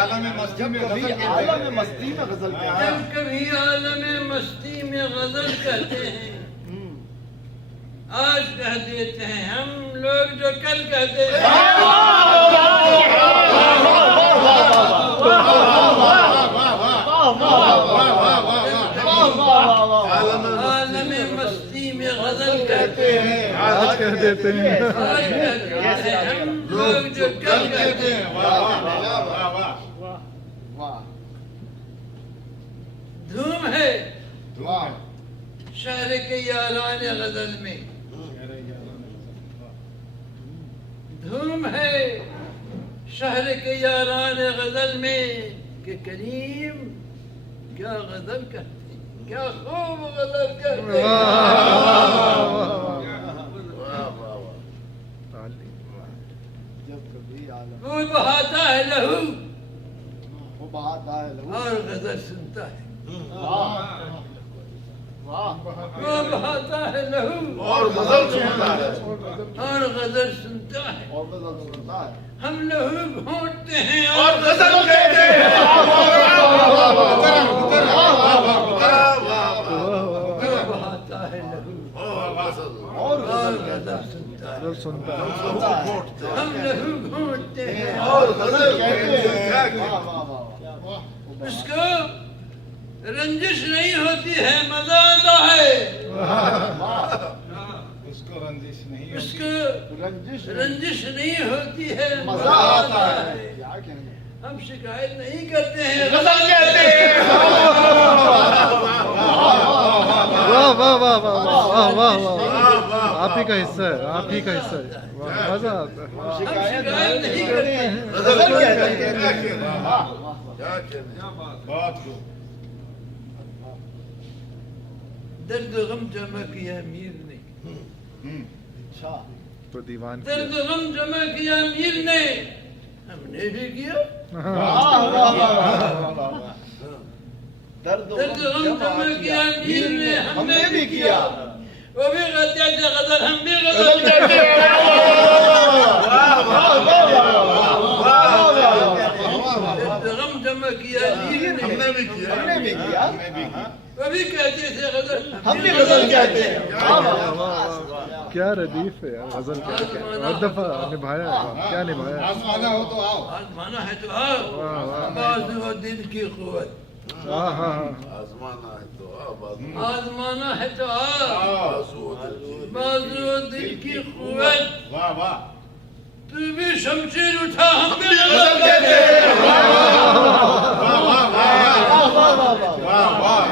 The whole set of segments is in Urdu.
عالم مستی میں غزل کہتے ہیں، عالم مستی میں غزل کہتے ہیں، جب کبھی عالم مستی میں غزل کہتے ہیں، آج کہہ دیتے ہیں ہم لوگ جو کل کہتے ہیں۔ عالم مستی میں غزل کہتے ہیں، آج کہہ دیتے ہیں، آج کہہ دیتے ہیں ہم لوگ جو کل کہتے ہیں۔ دھوم ہے شہر کے یاران غزل میں، دھوم ہے شہر کے یاران غزل میں کہ کریم کیا غزل کہتے ہیں، کیا خوب غزل کہتے ہیں۔ جب کبھی عالم وہ بہاتا ہے لہو وہ بہاتا ہے لہو، اور غزل سنتا ہے، واہ وہ بہاتا ہے لہو اور غزل سنتا ہے، اور غزل سنتا ہے۔ اور غزل سنتا ہے، ہم لہو گھونٹتے ہیں اور غزل کہتے ہیں۔ وہ بہاتا ہے لہو اور اور غزل غزل سنتا ہے۔ سنتا ہے، ہم لہو گھونٹتے ہیں اور غزل کہتے ہیں، واہ واہ واہ، اس کو رنجش نہیں ہوتی ہے، مزہ آتا ہے۔ اس کو رنجش نہیں اس ہوتی، کو رنجش رنجش نہیں ہوتی ہے، مزہ آتا ہے، کیا کہنے، ہم شکایت نہیں کرتے ہیں، غزل کہتے ہیں۔ واہ واہ واہ واہ واہ واہ، آپ ہی کا حصہ ہے، آپ ہی کا حصہ ہے، واہ، مزہ آتا ہے۔ ہم شکایت نہیں کرتے ہیں۔ غزل کہتے ہیں، کیا کہنے، واہ واہ، کیا کہنے، بات کو درد و غم جمع کیا میر نے، اچھا، تو دیوان درد و غم جمع کیا میر نے، ہم نے بھی کیا۔ واہ واہ واہ واہ، درد و درد و غم جمع کیا میر نے، ہم نے بھی کیا، وہ بھی غزل سے غزل، ہم بھی غزل غزل کہتے ہیں، واہ واہ واہ، درد و غم جمع کیا میر ہم نے، نے بھی کیا، ہم نے بھی کیا، ہم نے بھی کیا۔ وہ بھی کہتے تھے غزل، ہم بھی غزل کہتے ہیں، واہ واہ واہ، کیا ردیف ہے یار، غزل کہہ کے بہت دفعہ نبھایا ہے، کیا نبھایا ہے۔ آزمانا ہو تو آؤ، آزمانا ہے تو آؤ، بازو و دل کی قوت، ہاں ہاں ہاں، آزمانا ہے تو آب آزمانا ہے تو آؤ، آزو بازو و دل کی قوت، واہ واہ، تو بھی شمشیر اٹھا، ہم بھی غزل غزل کہتے کہتے ہیں۔ ہیں۔ واہ واہ واہ واہ واہ واہ واہ واہ واہ، واہ واہ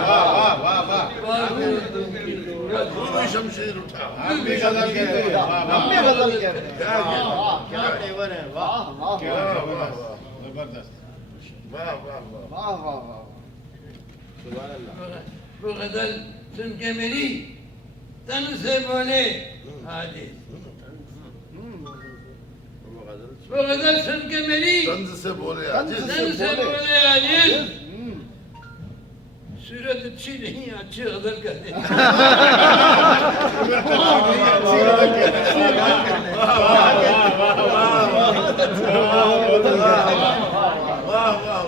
واہ واہ، بازو و دل کی قوت، تو بھی شمشیر اٹھا ہم بھی غزل کہتے ہیں، واہ ہم بھی واہ، غزل کہتے ہیں، واہ واہ، کیا تیور ہے، واہ واہ کیا واہ، زبردست، واہ واہ واہ واہ واہ واہ، سبحان اللہ، وہ غزل سن کے میری تن سے بولے حاجی، وہ غزل سن کے میری طنز سے بولے طنز عاجز تن سے بولے عاجز، ہوں، صورت اچھی نہیں، اچھی غزل کہتے ہیں۔ واہ واہ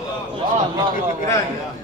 واہ واہ واہ واہ،